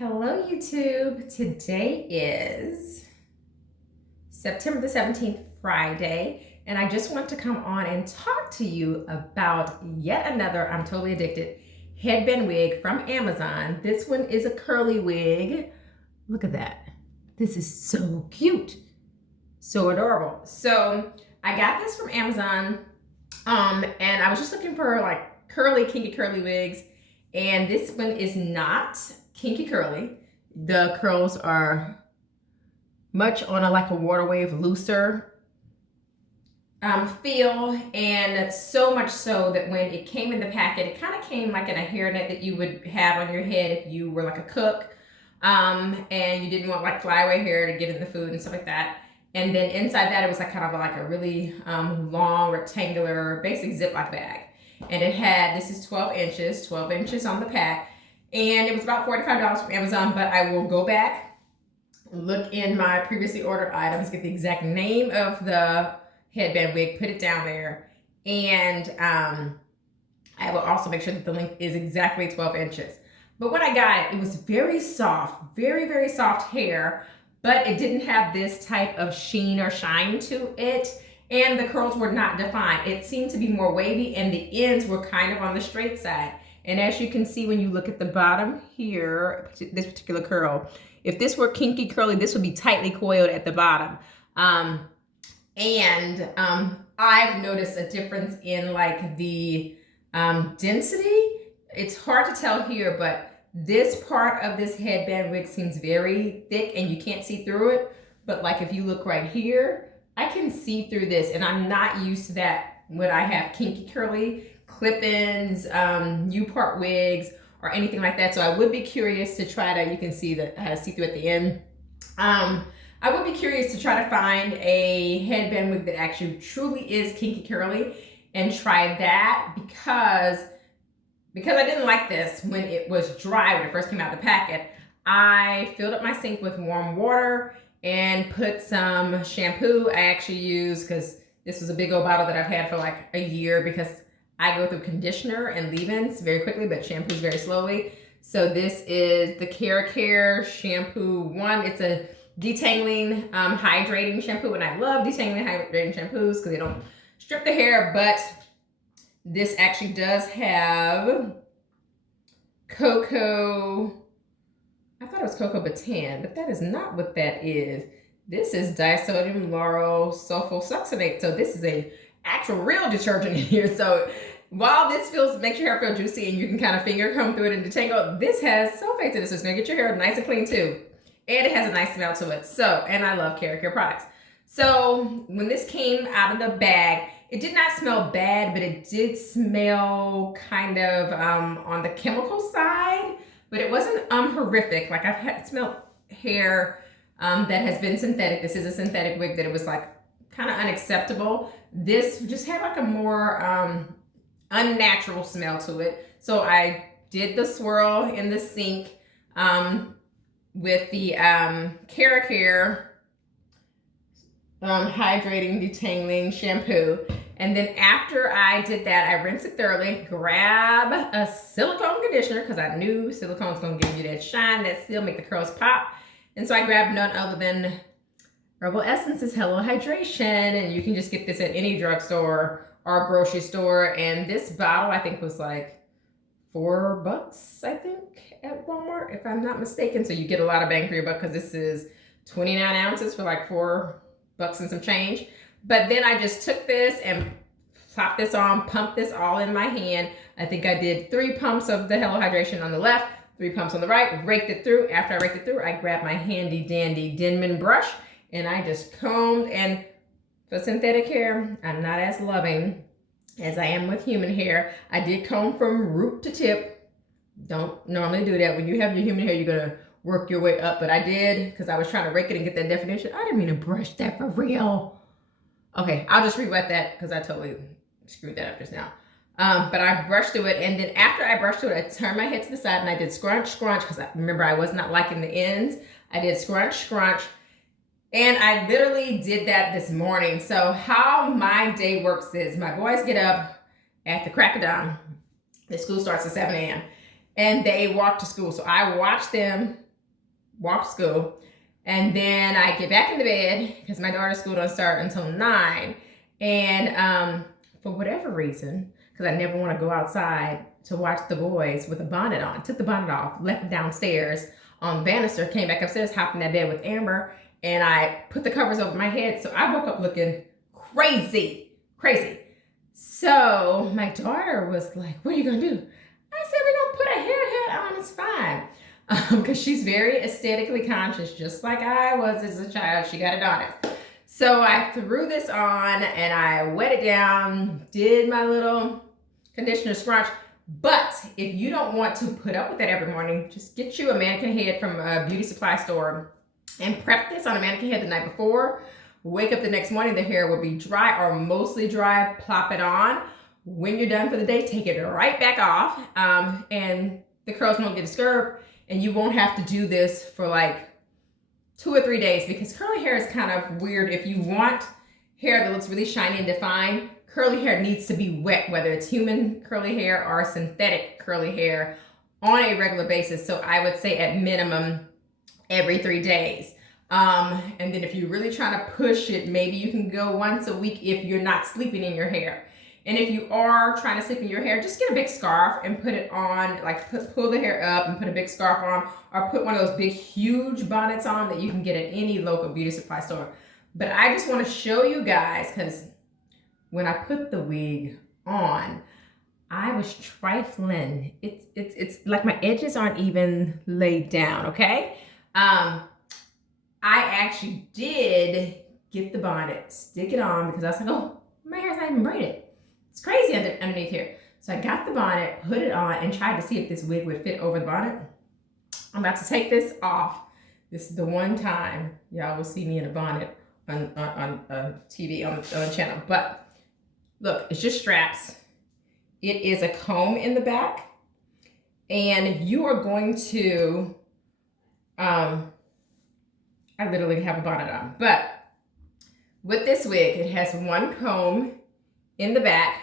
Hello YouTube. Today is September the 17th, Friday, and I just want to come on and talk to you about yet another I'm totally addicted headband wig from Amazon. This one is a curly wig. Look at that. This is so cute. So adorable. So I got this from Amazon and I was just looking for like kinky curly wigs, and this one is not kinky curly. The curls are much on like a water wave, looser feel, and so much so that when it came in the packet, it kind of came like in a hairnet that you would have on your head if you were like a cook and you didn't want like flyaway hair to get in the food and stuff like that. And then inside that, it was like kind of like a really long rectangular basic Ziploc bag. And it had, this is 12 inches on the pack. And it was about $45 from Amazon, but I will go back, look in my previously ordered items, get the exact name of the headband wig, put it down there. And I will also make sure that the length is exactly 12 inches. But when I got it, it was very soft, very, very soft hair, but it didn't have this type of sheen or shine to it. And the curls were not defined. It seemed to be more wavy, and the ends were kind of on the straight side. And as you can see when you look at the bottom here, this particular curl, if this were kinky curly, this would be tightly coiled at the bottom. I've noticed a difference in like the density. It's hard to tell here, but this part of this headband wig seems very thick and you can't see through it. But like if you look right here, I can see through this, and I'm not used to that when I have kinky curly clip-ins, U-part wigs, or anything like that. So I would be curious to try to, you can see the see-through at the end. I would be curious to try to find a headband wig that actually truly is kinky curly and try that, because I didn't like this when it was dry, when it first came out of the packet. I filled up my sink with warm water and put some shampoo. I actually used, because this was a big old bottle that I've had for like a year, because I go through conditioner and leave-ins very quickly, but shampoos very slowly. So this is the Care Shampoo 1. It's a detangling, hydrating shampoo, and I love detangling, hydrating shampoos because they don't strip the hair, but this actually does have cocoa. I thought it was cocoa batan, but that is not what that is. This is disodium lauryl sulfosuccinate. So this is a actual real detergent in here. So while this makes your hair feel juicy and you can kind of finger comb through it and detangle, this has sulfates in it, so it's gonna get your hair nice and clean too. And it has a nice smell to it. So, and I love Care products. So when this came out of the bag, it did not smell bad, but it did smell kind of on the chemical side, but it wasn't horrific. Like I've smelled hair that has been synthetic. This is a synthetic wig that it was like kind of unacceptable. This just had like a more unnatural smell to it. So I did the swirl in the sink with the Care hydrating detangling shampoo. And then after I did that, I rinsed it thoroughly, grab a silicone conditioner, because I knew silicone was going to give you that shine, that still make the curls pop. And so I grabbed none other than Herbal Essence's Hello Hydration, and you can just get this at any drugstore or grocery store. And this bottle, I think, was like $4, I think, at Walmart, if I'm not mistaken. So you get a lot of bang for your buck, because this is 29 ounces for like $4 and some change. But then I just took this and popped this on, pumped this all in my hand. I think I did 3 pumps of the Hello Hydration on the left, 3 pumps on the right, raked it through. After I raked it through, I grabbed my handy dandy Denman brush and I just combed. And for synthetic hair, I'm not as loving as I am with human hair. I did comb from root to tip. Don't normally do that. When you have your human hair, you're gonna work your way up, but I did, because I was trying to rake it and get that definition. I didn't mean to brush that for real. Okay, I'll just re-wet that, because I totally screwed that up just now. But I brushed through it, and then after I brushed through it, I turned my head to the side and I did scrunch, because I remember I was not liking the ends. I did scrunch, and I literally did that this morning. So how my day works is, my boys get up at the crack of dawn. The school starts at 7 a.m. and they walk to school. So I watch them walk to school. And then I get back in the bed because my daughter's school don't start until 9. And for whatever reason, because I never want to go outside to watch the boys with a bonnet on, took the bonnet off, left it downstairs on the banister, came back upstairs, hopped in that bed with Amber, and I put the covers over my head. So I woke up looking crazy. So my daughter was like, what are you gonna do? I said, we're gonna put a hairnet on, it's fine. Because she's very aesthetically conscious, just like I was as a child. She got it on it. So I threw this on and I wet it down, did my little conditioner scrunch. But if you don't want to put up with that every morning, just get you a mannequin head from a beauty supply store and prep this on a mannequin head the night before. Wake up the next morning, the hair will be dry or mostly dry, plop it on. When you're done for the day, take it right back off, and the curls won't get disturbed. And you won't have to do this for like 2 or 3 days, because curly hair is kind of weird. If you want hair that looks really shiny and defined, curly hair needs to be wet, whether it's human curly hair or synthetic curly hair, on a regular basis. So I would say at minimum every 3 days. And then if you're really trying to push it, maybe you can go once a week if you're not sleeping in your hair. And if you are trying to sleep in your hair, just get a big scarf and put it on, like pull the hair up and put a big scarf on, or put one of those big, huge bonnets on that you can get at any local beauty supply store. But I just want to show you guys, because when I put the wig on, I was trifling. It's like my edges aren't even laid down, okay? I actually did get the bonnet, stick it on, because I was like, oh, my hair's not even braided. It's crazy underneath here. So I got the bonnet, put it on, and tried to see if this wig would fit over the bonnet. I'm about to take this off. This is the one time y'all will see me in a bonnet on TV, on the channel. But look, it's just straps. It is a comb in the back. And you are going to, I literally have a bonnet on. But with this wig, it has one comb in the back,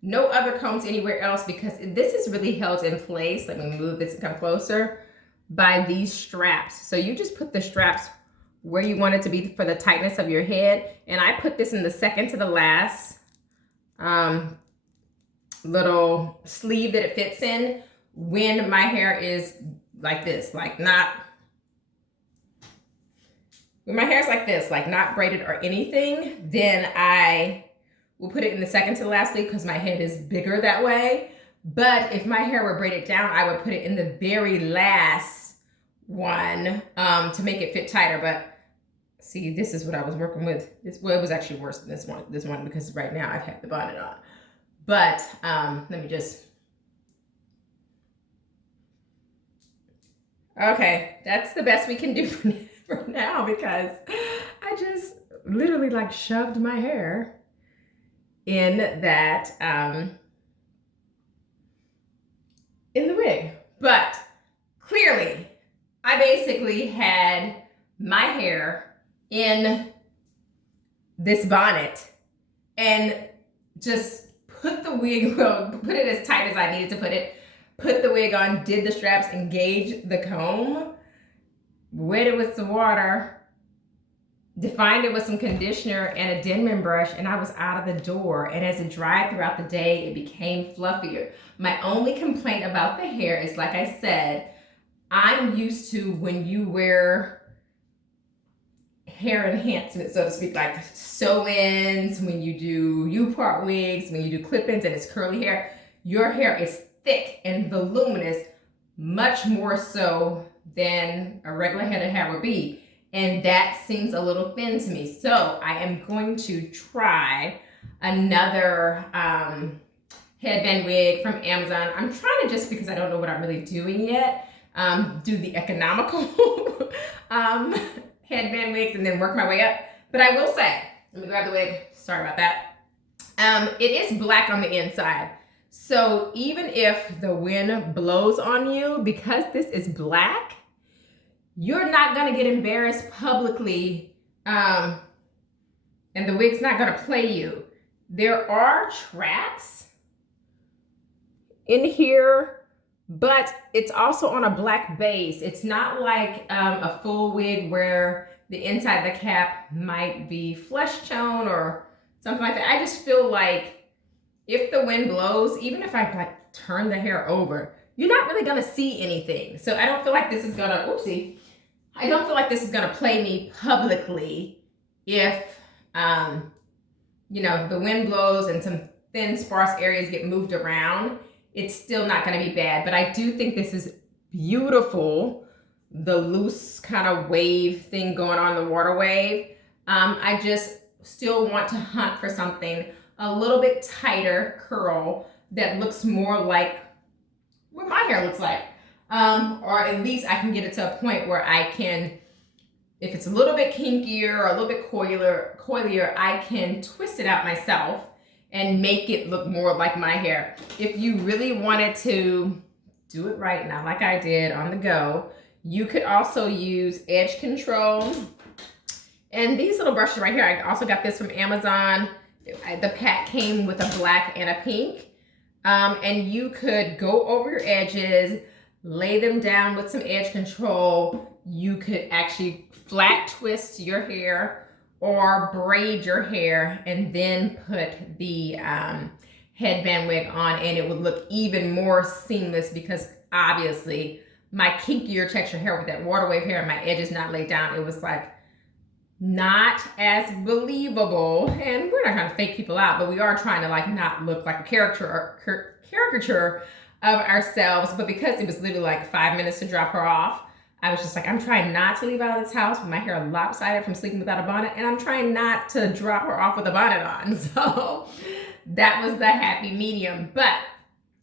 no other combs anywhere else, because this is really held in place. Let me move this and come closer, by these straps. So you just put the straps where you want it to be for the tightness of your head. And I put this in the second to the last little sleeve that it fits in when my hair is like this, like not, when my hair is like this, like not braided or anything, then I will put it in the second to the last sleeve because my head is bigger that way. But if my hair were braided down, I would put it in the very last one to make it fit tighter. But see, this is what I was working with. Well, it was actually worse than this one because right now I've had the bonnet on. But let me just, okay, that's the best we can do for now, because I just literally like shoved my hair in that, in the wig. But clearly, I basically had my hair in this bonnet and just put the wig, well, put it as tight as I needed to put the wig on, did the straps, engaged the comb, wet it with some water, defined it with some conditioner and a Denman brush, and I was out of the door. And as it dried throughout the day, it became fluffier. My only complaint about the hair is, like I said, I'm used to when you wear hair enhancement, so to speak, like sew-ins, when you do U-part wigs, when you do clip-ins and it's curly hair, your hair is thick and voluminous, much more so than a regular head of hair would be. And that seems a little thin to me. So I am going to try another headband wig from Amazon. I'm trying to, just because I don't know what I'm really doing yet, do the economical headband wigs and then work my way up. But I will say, let me grab the wig. Sorry about that. It is black on the inside. So even if the wind blows on you, because this is black, you're not gonna get embarrassed publicly, and the wig's not gonna play you. There are tracks in here but it's also on a black base. It's not like a full wig where the inside of the cap might be flesh tone or something like that. I just feel like if the wind blows, even if I like turn the hair over, you're not really gonna see anything. So I don't feel like this is gonna, oopsie, I don't feel like this is gonna play me publicly if, you know, the wind blows and some thin sparse areas get moved around. It's still not gonna be bad, but I do think this is beautiful. The loose kind of wave thing going on, the water wave. I just still want to hunt for something a little bit tighter curl that looks more like what my hair looks like. Or at least I can get it to a point where I can, if it's a little bit kinkier or a little bit coilier, I can twist it out myself and make it look more like my hair. If you really wanted to do it right now, like I did on the go, you could also use edge control. And these little brushes right here, I also got this from Amazon. The pack came with a black and a pink. And you could go over your edges, lay them down with some edge control. You could actually flat twist your hair or braid your hair and then put the headband wig on, and it would look even more seamless because obviously my kinkier texture hair with that water wave hair and my edges not laid down, it was like not as believable. And we're not trying to fake people out, but we are trying to like not look like a caricature of ourselves. But because it was literally like 5 minutes to drop her off, I was just like, I'm trying not to leave out of this house with my hair lopsided from sleeping without a bonnet, and I'm trying not to drop her off with a bonnet on. So that was the happy medium. But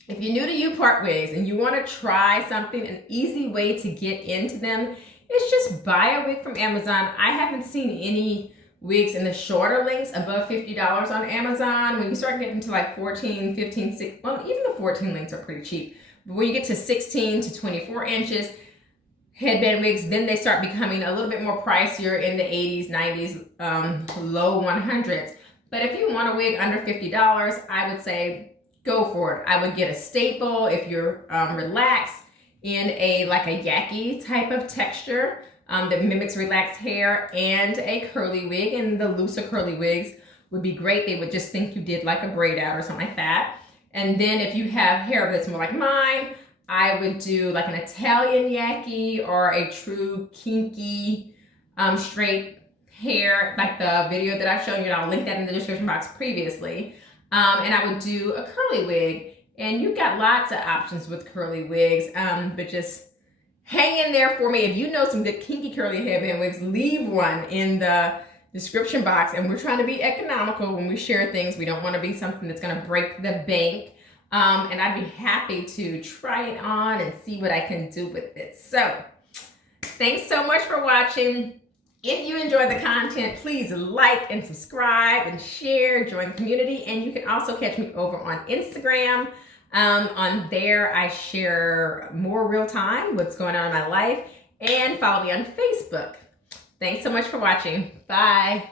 if you're new to U-part wigs and you want to try something, an easy way to get into them is just buy a wig from Amazon. I haven't seen any wigs in the shorter lengths above $50 on Amazon. When you start getting to like 14, 15, 16, well, even the 14 lengths are pretty cheap. But when you get to 16 to 24 inches, headband wigs, then they start becoming a little bit more pricier in the 80s, 90s, low 100s. But if you want a wig under $50, I would say go for it. I would get a staple if you're relaxed in a like a yaki type of texture that mimics relaxed hair, and a curly wig. And the looser curly wigs would be great. They would just think you did like a braid out or something like that. And then if you have hair that's more like mine, I would do like an Italian yaki or a true kinky straight hair, like the video that I've shown you, and I'll link that in the description box previously. And I would do a curly wig. And you've got lots of options with curly wigs, but just hang in there for me. If you know some good kinky curly headband wigs, leave one in the description box. And we're trying to be economical when we share things. We don't want to be something that's going to break the bank. And I'd be happy to try it on and see what I can do with it. So thanks so much for watching. If you enjoyed the content, please like and subscribe and share, join the community. And you can also catch me over on Instagram. On there, I share more real time, what's going on in my life, and follow me on Facebook. Thanks so much for watching. Bye.